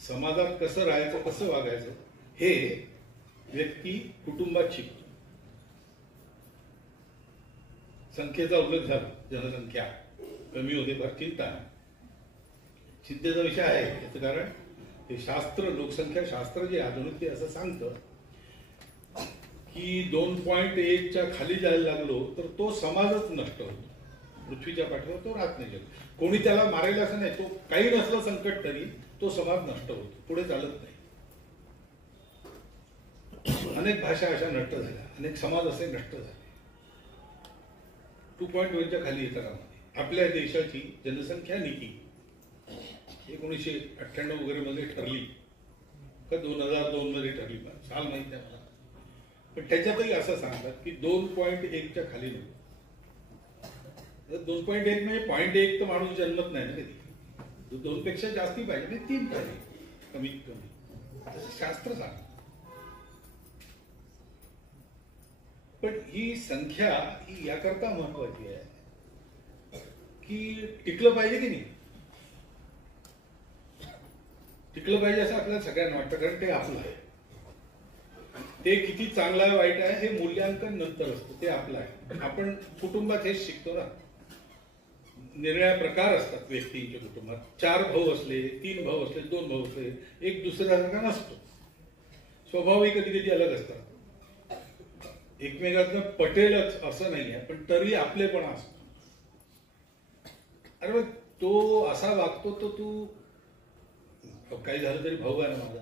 समाजात कसं राहायचं, कसं वागायचं हे व्यक्ती कुटुंबात शिकतो. संख्येचा उल्लेख झाला, जनसंख्या कमी होते फार चिंता आहे. चिंतेचा विषय आहे याचं कारण हे शास्त्र, लोकसंख्या शास्त्र जे आधुनिक ते असं सांगतं की 2.1च्या खाली जायला लागलो तर तो समाजच नष्ट होतो. पृथ्वीच्या पाठीवर तो राहत नाही. कोणी त्याला मारेल असं नाही, तो काही नसलं संकट तरी तो समाज नष्ट होतो, पुढे चालत नाही. अनेक भाषा अशा नष्ट झाल्या, अनेक समाज असे नष्ट झाले. 2.1च्या खाली येत्या कामामध्ये आपल्या देशाची जनसंख्या नीती 1998 वगैरे मध्ये ठरली का 2002 मध्ये ठरली, साल माहिती आहे मला. पण त्याच्यातही असं सांगतात की 2.1च्या खाली नको. 2.1 म्हणजे 0.1 तर माणूस जन्मत नाही ना कधी. 2 पेक्षा जास्ती पाहिजे, नाही 3 पाहिजे कमीत कमी, असं शास्त्र सांगतं. पण ही संख्या ही याकरता महत्वाची आहे की टिकलं पाहिजे की नाही. टिकलं पाहिजे असं आपल्याला सगळ्यांना वाटतं, कारण ते आपलं आहे. ते किती चांगलं आहे वाईट आहे हे मूल्यांकन नंतर असतं, ते आपलं आहे. आपण कुटुंबात हेच शिकतो ना. निरनिराळे प्रकार असतात व्यक्तींच्या कुटुंबात. 4 भाऊ असले, 3 भाऊ असले, 2 भाऊ असले, एक दुसऱ्यासारखा नसतो. स्वभावही कधी कधी अलग असतात. एकमेकांना पटेलच असं नाही आहे, पण तरी आपलेपणा असतो. अरे मग तो असा वागतो तर तू, काही झालं तरी भाऊ आहे ना माझा,